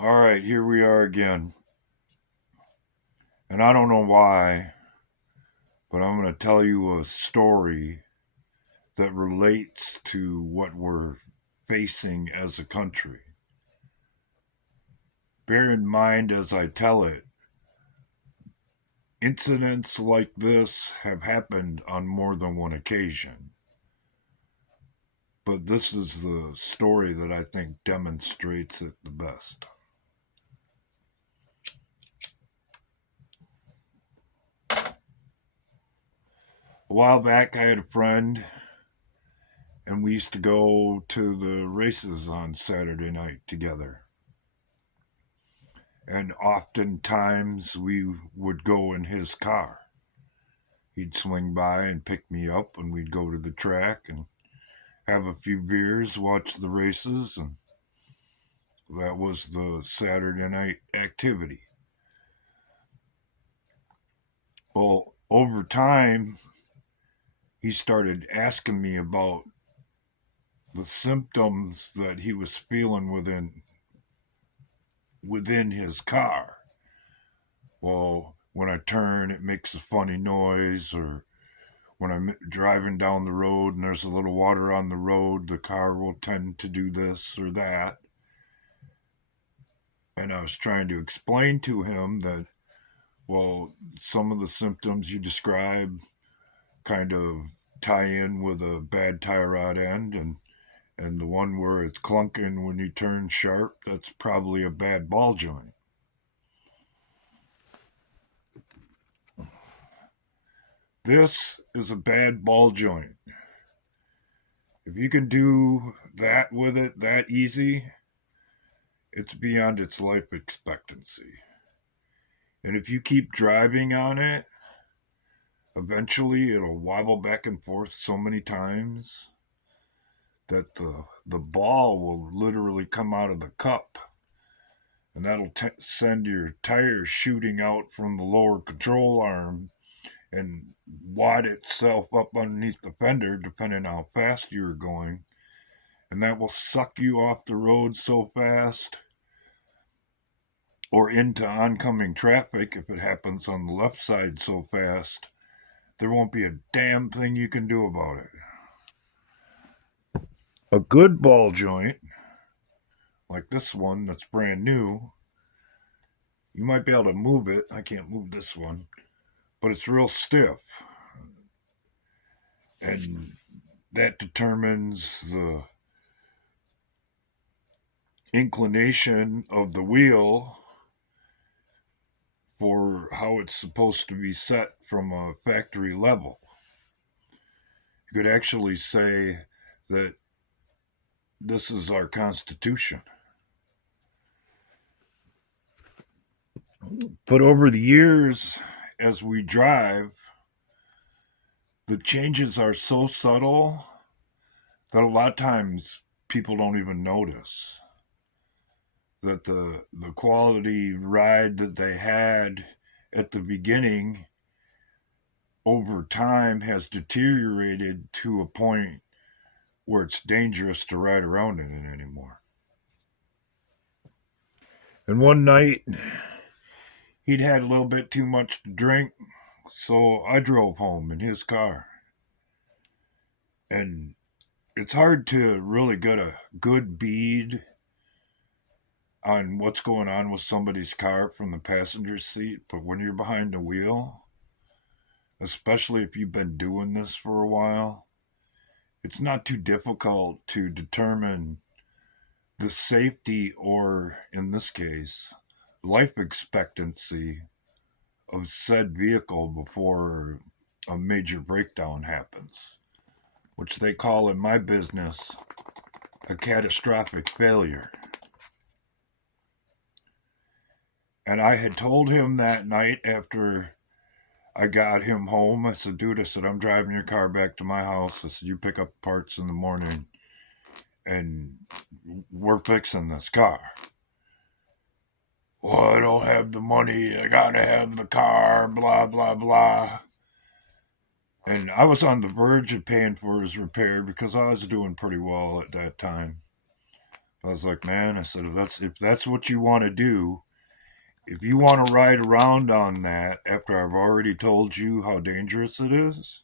All right, here we are again. And I don't know why, but I'm going to tell you a story that relates to what we're facing as a country. Bear in mind as I tell it, incidents like this have happened on more than one occasion. But this is the story that I think demonstrates it the best. A while back, I had a friend, and we used to go to the races on Saturday night together. And oftentimes we would go in his car. He'd swing by and pick me up, and we'd go to the track and have a few beers, watch the races, and that was the Saturday night activity. Well, over time, he started asking me about the symptoms that he was feeling within his car. Well, when I turn, it makes a funny noise, or when I'm driving down the road and there's a little water on the road, the car will tend to do this or that. And I was trying to explain to him that, well, some of the symptoms you describe kind of tie in with a bad tie rod end, and the one where it's clunking when you turn sharp, that's probably a bad ball joint. This is a bad ball joint. If you can do that with it that easy, it's beyond its life expectancy. And if you keep driving on it, eventually it'll wobble back and forth so many times that the ball will literally come out of the cup. And that'll send your tires shooting out from the lower control arm and wad itself up underneath the fender, depending on how fast you're going. And that will suck you off the road so fast or into oncoming traffic if it happens on the left side so fast, there won't be a damn thing you can do about it. A good ball joint, like this one that's brand new, you might be able to move it. I can't move this one, but it's real stiff. And that determines the inclination of the wheel for how it's supposed to be set from a factory level. You could actually say that this is our Constitution. But over the years, as we drive, the changes are so subtle that a lot of times people don't even notice that the quality ride that they had at the beginning over time has deteriorated to a point where it's dangerous to ride around in it anymore. And one night, he'd had a little bit too much to drink, so I drove home in his car. And it's hard to really get a good bead on what's going on with somebody's car from the passenger seat, but when you're behind the wheel, especially if you've been doing this for a while, it's not too difficult to determine the safety, or in this case, life expectancy of said vehicle before a major breakdown happens, which they call in my business a catastrophic failure. And I had told him that night after I got him home, I said, dude, I said, I'm driving your car back to my house. I said, you pick up parts in the morning and we're fixing this car. Well, I don't have the money. I gotta have the car, blah, blah, blah. And I was on the verge of paying for his repair because I was doing pretty well at that time. I was like, man, I said, if that's what you want to do, if you want to ride around on that after I've already told you how dangerous it is,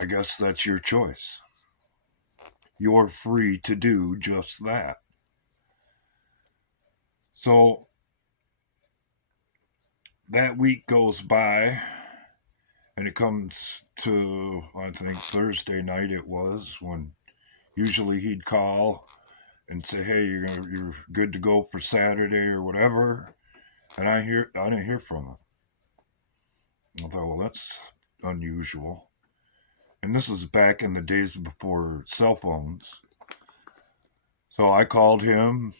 I guess that's your choice. You're free to do just that. So that week goes by, and it comes to, I think, Thursday night it was, when usually he'd call and say, "Hey, you're good to go for Saturday or whatever," and I didn't hear from him. I thought, well, that's unusual. And this was back in the days before cell phones. So I called him,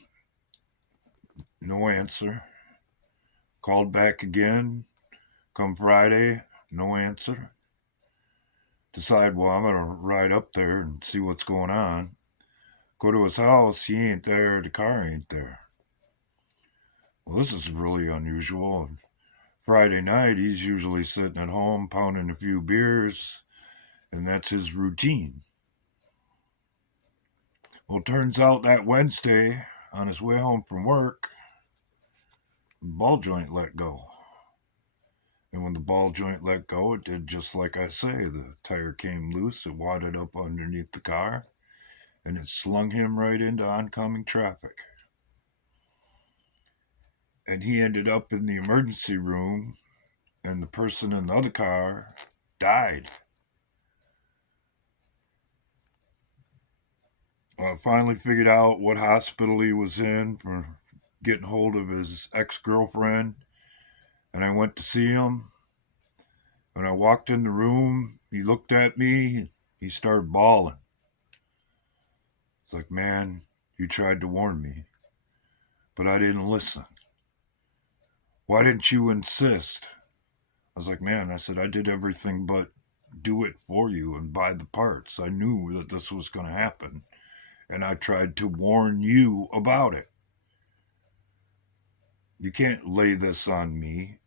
no answer. Called back again, come Friday, no answer. Decide, well, I'm going to ride up there and see what's going on. Go to his house, he ain't there, the car ain't there. Well, this is really unusual. Friday night, he's usually sitting at home pounding a few beers, and that's his routine. Well, it turns out that Wednesday, on his way home from work, the ball joint let go. And when the ball joint let go, it did just like I say. The tire came loose, it wadded up underneath the car, and it slung him right into oncoming traffic. And he ended up in the emergency room, and the person in the other car died. I finally figured out what hospital he was in for getting hold of his ex girlfriend, and I went to see him. When I walked in the room, he looked at me, he started bawling. It's like, man, you tried to warn me, but I didn't listen. Why didn't you insist? I was like, man, I said, I did everything but do it for you and buy the parts. I knew that this was going to happen, and I tried to warn you about it. You can't lay this on me.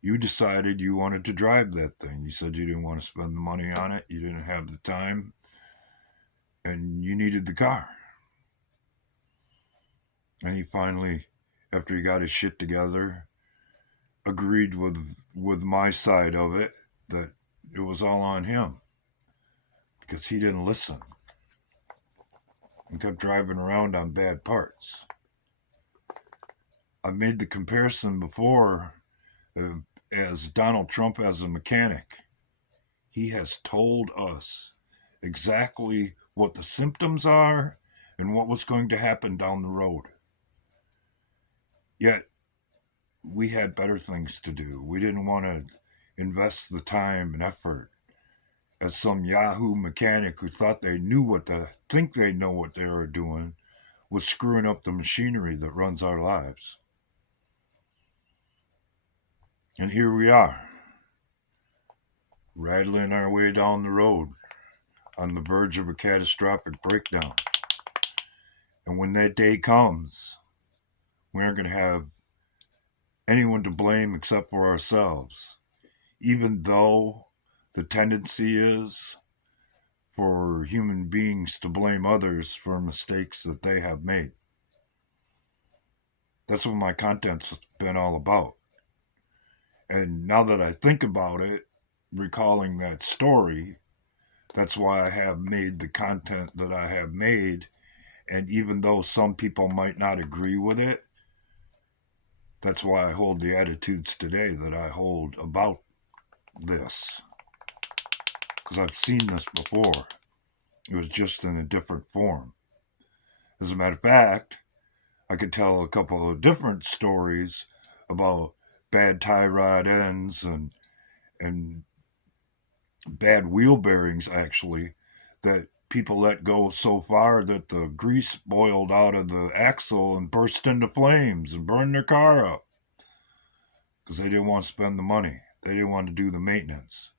You decided you wanted to drive that thing. You said you didn't want to spend the money on it, you didn't have the time, and you needed the car. And he finally, after he got his shit together, agreed with my side of it, that it was all on him because he didn't listen and kept driving around on bad parts. I made the comparison before, as Donald Trump as a mechanic. He has told us exactly what the symptoms are and what was going to happen down the road. Yet we had better things to do. We didn't want to invest the time and effort as some Yahoo mechanic who thought they knew think they know what they were doing, was screwing up the machinery that runs our lives. And here we are, rattling our way down the road on the verge of a catastrophic breakdown. And when that day comes, we aren't going to have anyone to blame except for ourselves, even though the tendency is for human beings to blame others for mistakes that they have made. That's what my content's been all about. And now that I think about it, recalling that story, that's why I have made the content that I have made. And even though some people might not agree with it, that's why I hold the attitudes today that I hold about this. Because I've seen this before. It was just in a different form. As a matter of fact, I could tell a couple of different stories about bad tie rod ends and bad wheel bearings, actually, that people let go so far that the grease boiled out of the axle and burst into flames and burned their car up because they didn't want to spend the money. They didn't want to do the maintenance.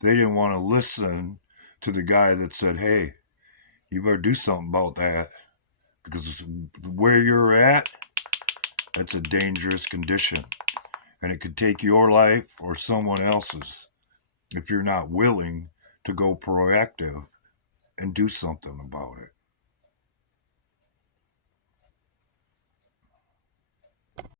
They didn't want to listen to the guy that said, hey, you better do something about that because where you're at, that's a dangerous condition. And it could take your life or someone else's if you're not willing to go proactive and do something about it.